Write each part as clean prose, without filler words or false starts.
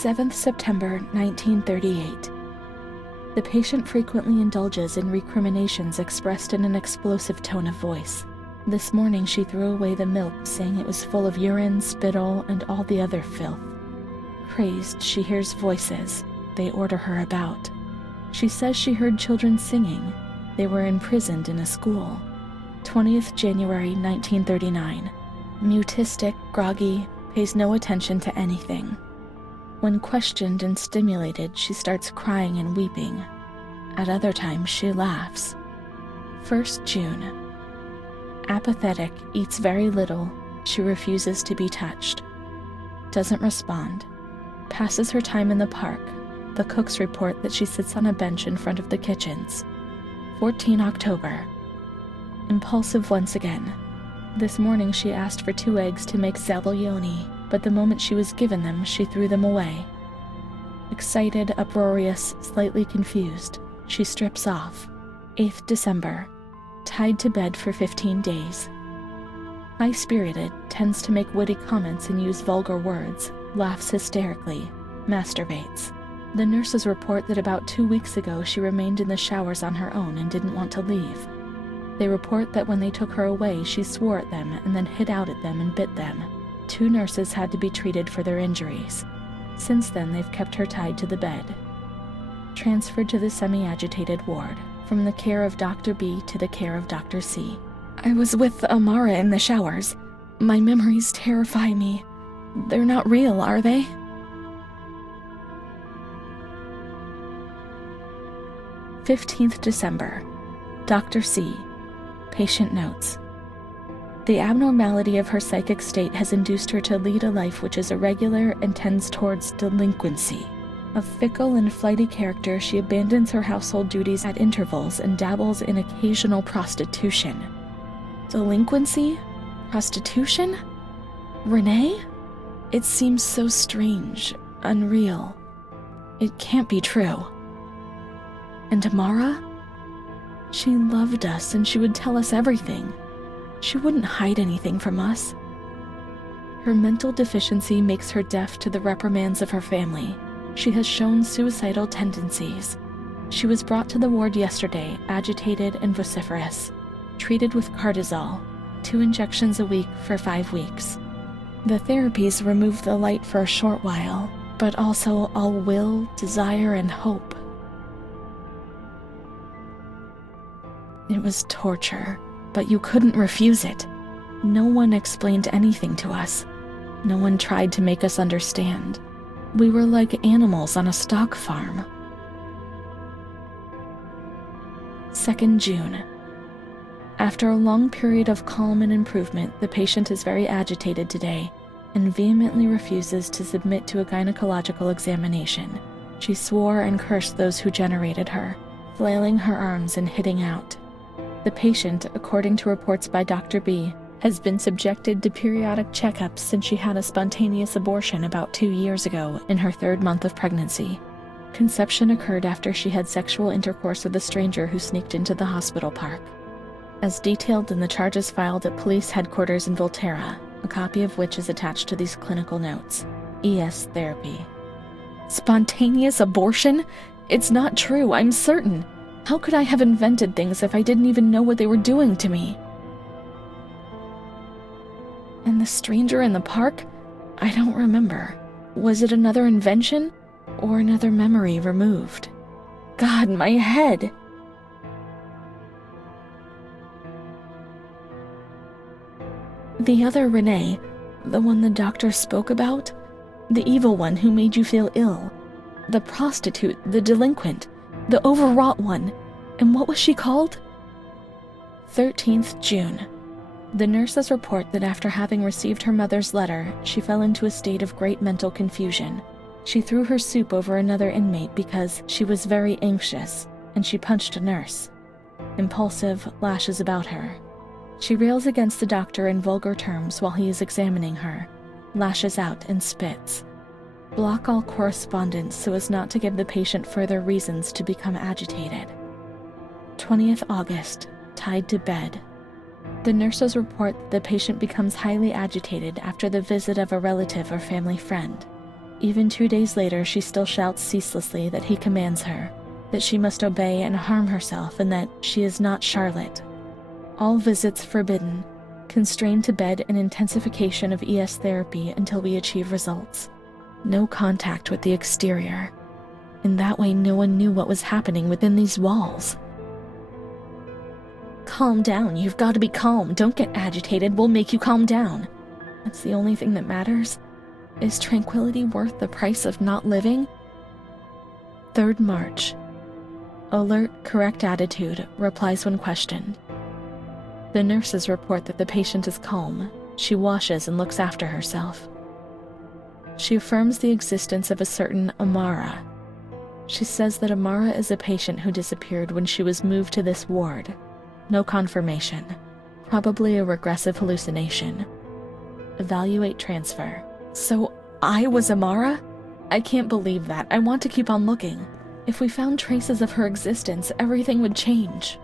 7th September 1938. The patient frequently indulges in recriminations expressed in an explosive tone of voice. This morning she threw away the milk, saying it was full of urine, spittle, and all the other filth. Crazed, she hears voices. They order her about. She says she heard children singing. They were imprisoned in a school. 20th January 1939. Mutistic, groggy, pays no attention to anything. When questioned and stimulated, she starts crying and weeping. At other times, she laughs. 1st June. Apathetic, eats very little. She refuses to be touched. Doesn't respond. Passes her time in the park. The cooks report that she sits on a bench in front of the kitchens. 14 October. Impulsive once again. This morning she asked for 2 eggs to make zabaione, but the moment she was given them, she threw them away. Excited, uproarious, slightly confused, she strips off. 8th December. Tied to bed for 15 days. High-spirited, tends to make witty comments and use vulgar words, laughs hysterically, masturbates. The nurses report that about 2 weeks ago she remained in the showers on her own and didn't want to leave. They report that when they took her away, she swore at them and then hit out at them and bit them. 2 nurses had to be treated for their injuries. Since then, they've kept her tied to the bed. Transferred to the semi-agitated ward, from the care of Dr. B to the care of Dr. C. I was with Amara in the showers. My memories terrify me. They're not real, are they? "15th December. Dr. C. Patient notes. The abnormality of her psychic state has induced her to lead a life which is irregular and tends towards delinquency. Of fickle and flighty character, she abandons her household duties at intervals and dabbles in occasional prostitution." Delinquency? Prostitution? Renée? It seems so strange, unreal. It can't be true. And Amara? She loved us and she would tell us everything. She wouldn't hide anything from us. Her mental deficiency makes her deaf to the reprimands of her family. She has shown suicidal tendencies. She was brought to the ward yesterday, agitated and vociferous, treated with cortisol, 2 injections a week for 5 weeks. The therapies remove the light for a short while, but also all will, desire, and hope. It was torture, but you couldn't refuse it. No one explained anything to us. No one tried to make us understand. We were like animals on a stock farm. 2nd June. After a long period of calm and improvement, the patient is very agitated today and vehemently refuses to submit to a gynecological examination. She swore and cursed those who generated her, flailing her arms and hitting out. The patient, according to reports by Dr. B, has been subjected to periodic checkups since she had a spontaneous abortion about 2 years ago in her 3rd month of pregnancy. Conception occurred after she had sexual intercourse with a stranger who sneaked into the hospital park. As detailed in the charges filed at police headquarters in Volterra, a copy of which is attached to these clinical notes. ES therapy. Spontaneous abortion? It's not true, I'm certain. How could I have invented things if I didn't even know what they were doing to me? And the stranger in the park? I don't remember. Was it another invention? Or another memory removed? God, my head! The other Renée, the one the doctor spoke about? The evil one who made you feel ill? The prostitute, the delinquent, the overwrought one. And what was she called? 13th June. The nurses report that after having received her mother's letter, she fell into a state of great mental confusion. She threw her soup over another inmate because she was very anxious, and she punched a nurse. Impulsive, lashes about her. She rails against the doctor in vulgar terms while he is examining her, lashes out and spits. Block all correspondence so as not to give the patient further reasons to become agitated. 20th August, tied to bed. The nurses report that the patient becomes highly agitated after the visit of a relative or family friend. Even 2 days later, she still shouts ceaselessly that he commands her, that she must obey and harm herself, and that she is not Charlotte. All visits forbidden, constrained to bed and intensification of ES therapy until we achieve results. No contact with the exterior. In that way, no one knew what was happening within these walls. Calm down, you've got to be calm. Don't get agitated, we'll make you calm down. That's the only thing that matters. Is tranquility worth the price of not living? 3rd March. Alert, correct attitude, replies when questioned. The nurses report that the patient is calm. She washes and looks after herself. She affirms the existence of a certain Amara. She says that Amara is a patient who disappeared when she was moved to this ward. No confirmation. Probably a regressive hallucination. Evaluate transfer. So, I was Amara? I can't believe that. I want to keep on looking. If we found traces of her existence, everything would change.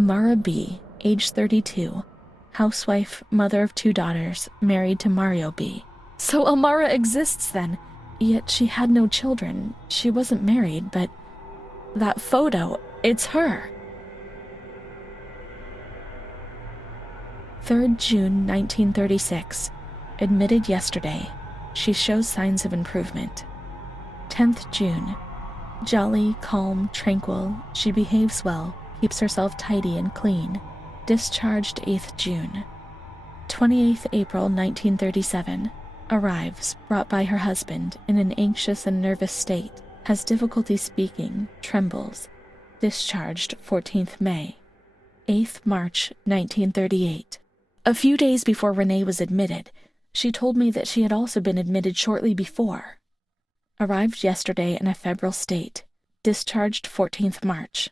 Amara B., age 32, housewife, mother of 2 daughters, married to Mario B. So Amara exists then, yet she had no children. She wasn't married, but that photo, it's her. 3rd June 1936. Admitted yesterday. She shows signs of improvement. 10th June. Jolly, calm, tranquil. She behaves well, keeps herself tidy and clean. Discharged 8th June. 28th April 1937. Arrives, brought by her husband, in an anxious and nervous state. Has difficulty speaking, trembles. Discharged 14th May. 8th March 1938. A few days before Renée was admitted, she told me that she had also been admitted shortly before. Arrived yesterday in a febrile state. Discharged 14th March.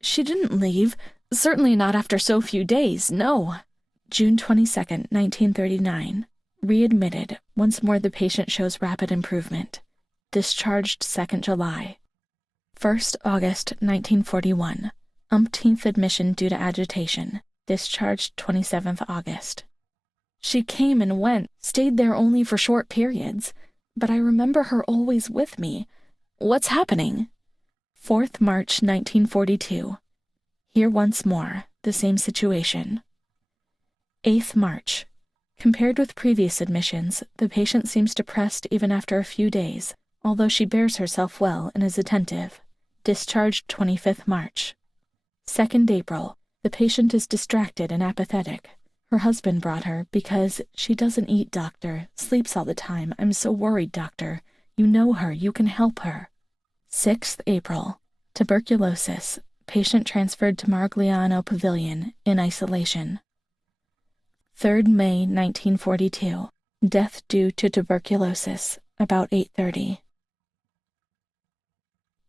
She didn't leave. Certainly not after so few days, no. June 22nd, 1939. Readmitted. Once more the patient shows rapid improvement. Discharged 2nd July. 1st August, 1941. Umpteenth admission due to agitation. Discharged 27th August. She came and went, stayed there only for short periods, but I remember her always with me. What's happening? 4th March 1942. Here once more, the same situation. 8th March. Compared with previous admissions, the patient seems depressed even after a few days, although she bears herself well and is attentive. Discharged 25th March. 2nd April. The patient is distracted and apathetic. Her husband brought her because she doesn't eat, doctor, sleeps all the time. I'm so worried, doctor. You know her, you can help her. 6th April. Tuberculosis. Patient transferred to Marigliano Pavilion in isolation. 3rd May 1942. Death due to tuberculosis, about 8:30.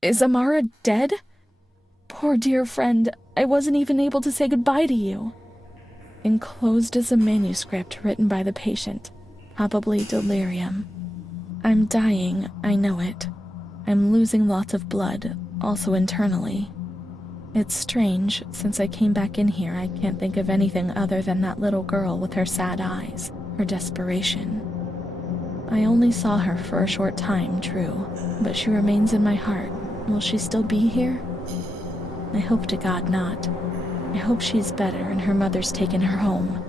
Is Amara dead? Poor dear friend, I wasn't even able to say goodbye to you. Enclosed is a manuscript written by the patient, probably delirium. I'm dying, I know it. I'm losing lots of blood, also internally. It's strange, since I came back in here I can't think of anything other than that little girl with her sad eyes, her desperation. I only saw her for a short time, true, but she remains in my heart. Will she still be here? I hope to God not. I hope she's better and her mother's taken her home.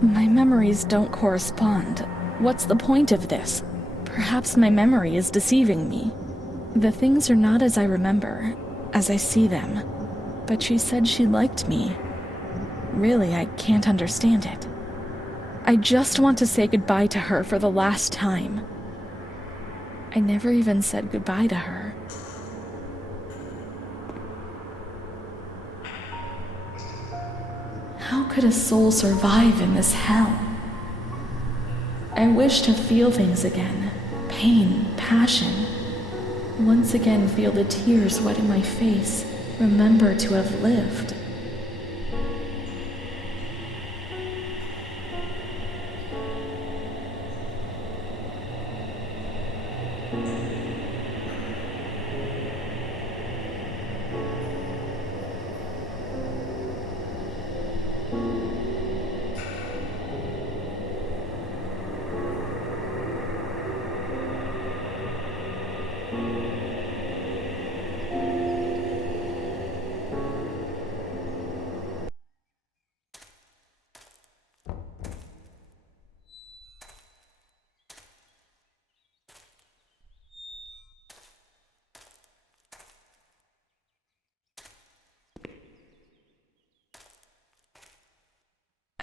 My memories don't correspond. What's the point of this? Perhaps my memory is deceiving me. The things are not as I remember, as I see them. But she said she liked me. Really, I can't understand it. I just want to say goodbye to her for the last time. I never even said goodbye to her. How could a soul survive in this hell? I wish to feel things again. Pain, passion. Once again feel the tears wetting my face. Remember to have lived.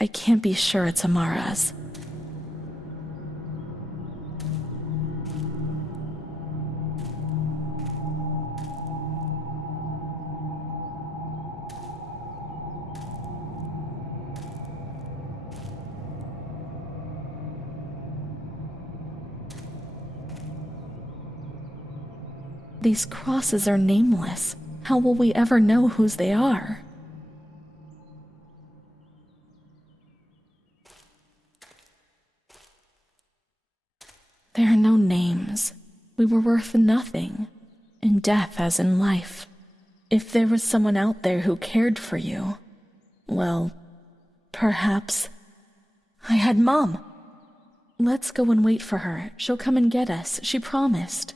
I can't be sure it's Amara's. These crosses are nameless. How will we ever know whose they are? There are no names. We were worth nothing, in death as in life. If there was someone out there who cared for you, well, perhaps. I had Mom. Let's go and wait for her. She'll come and get us. She promised.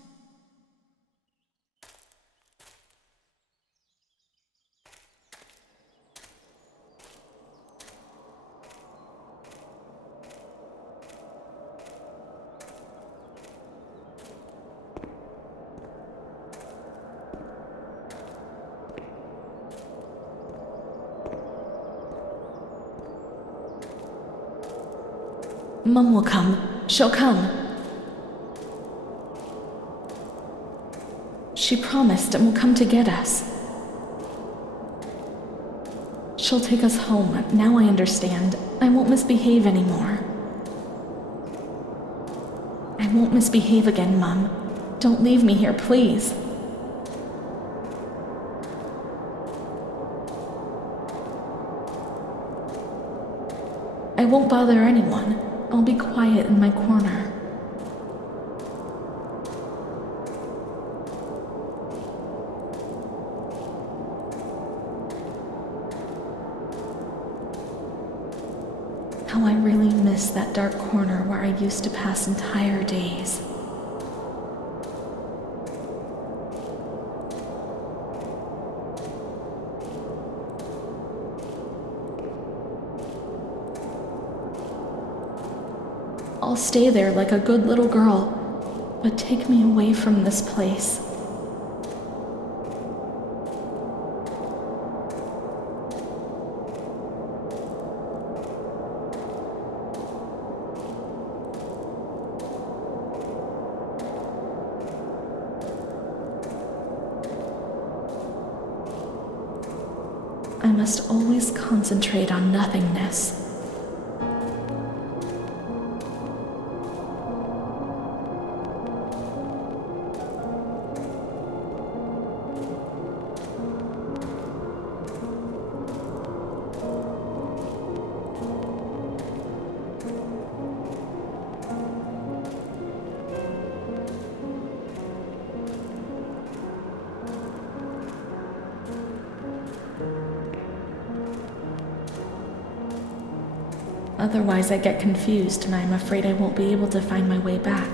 Mom will come. She'll come. She promised and will come to get us. She'll take us home. Now I understand. I won't misbehave anymore. I won't misbehave again, Mom. Don't leave me here, please. I won't bother anyone. I'll be quiet in my corner. How I really miss that dark corner where I used to pass entire days. I'll stay there like a good little girl, but take me away from this place. I must always concentrate on nothingness. Otherwise, I get confused and I'm afraid I won't be able to find my way back.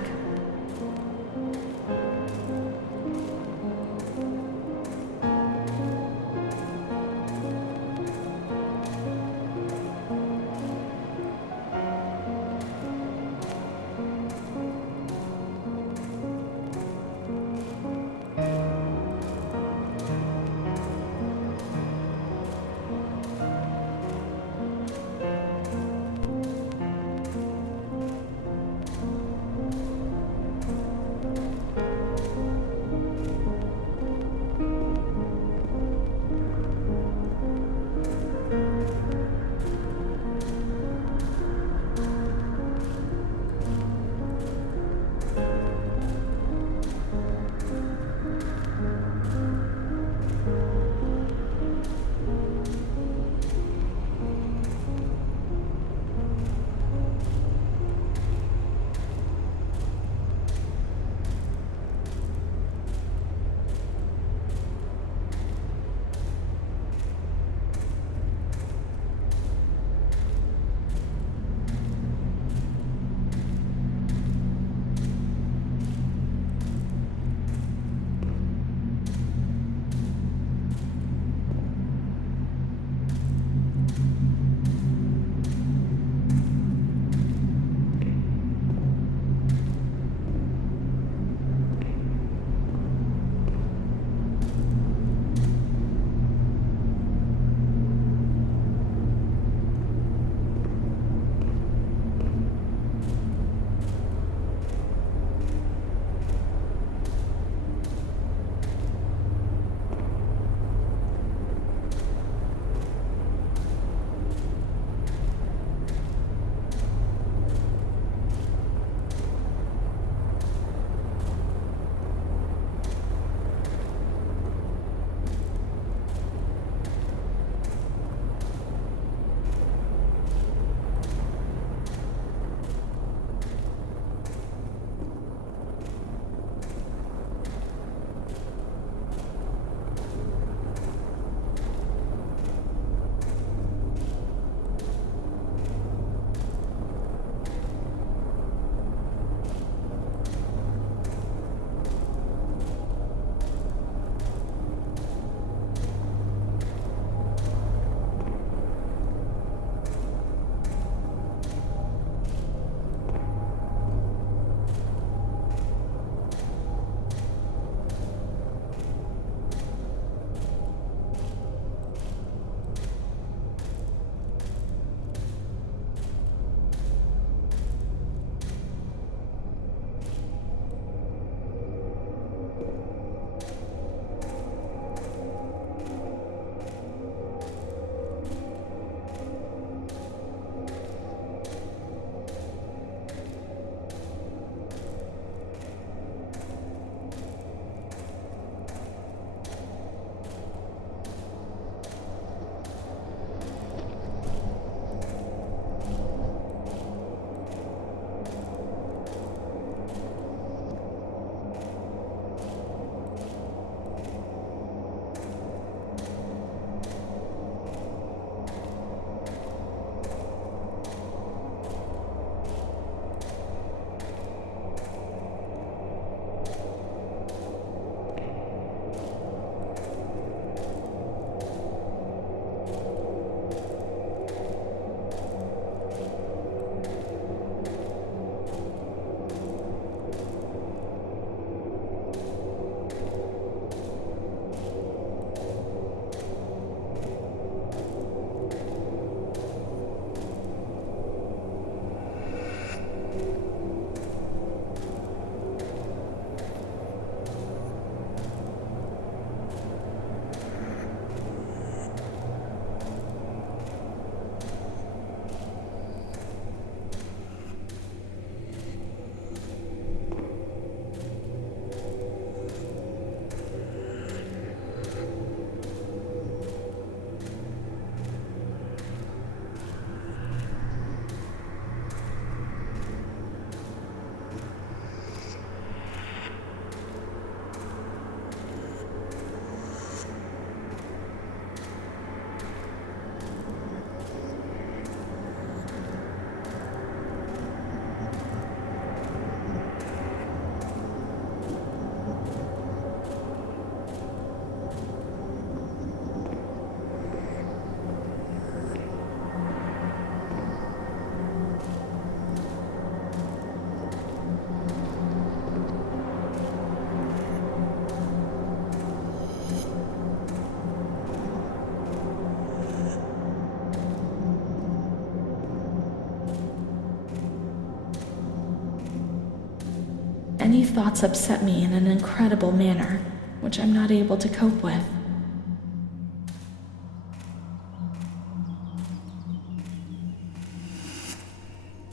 Any thoughts upset me in an incredible manner, which I'm not able to cope with.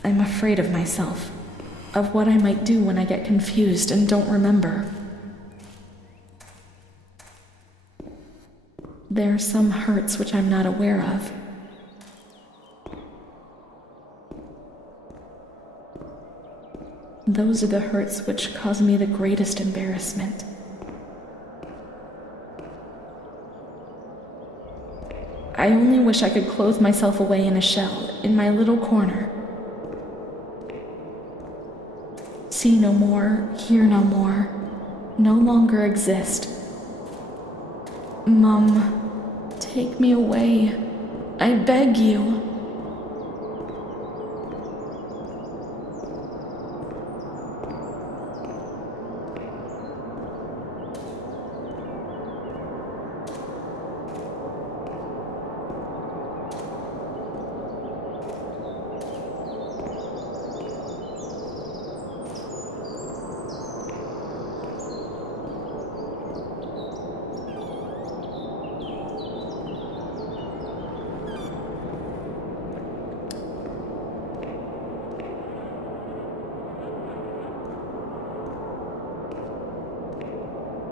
I'm afraid of myself, of what I might do when I get confused and don't remember. There are some hurts which I'm not aware of. Those are the hurts which cause me the greatest embarrassment. I only wish I could close myself away in a shell, in my little corner. See no more, hear no more, no longer exist. Mum, take me away. I beg you.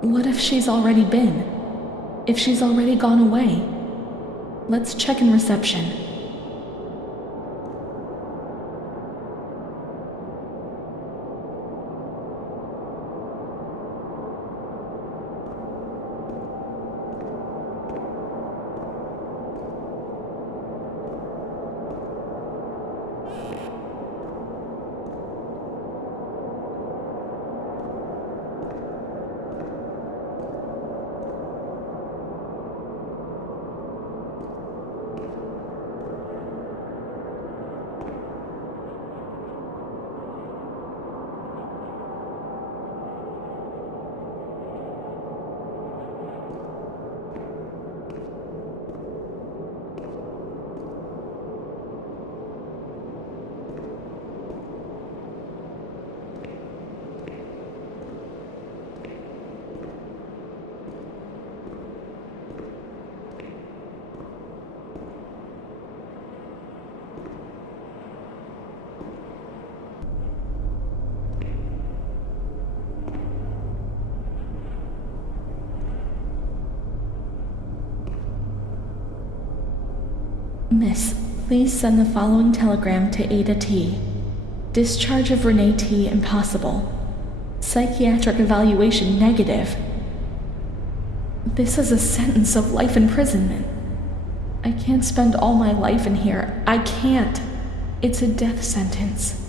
What if she's already been? If she's already gone away? Let's check in reception. Miss, please send the following telegram to Ada T. Discharge of Renée T. impossible. Psychiatric evaluation negative. This is a sentence of life imprisonment. I can't spend all my life in here. I can't. It's a death sentence.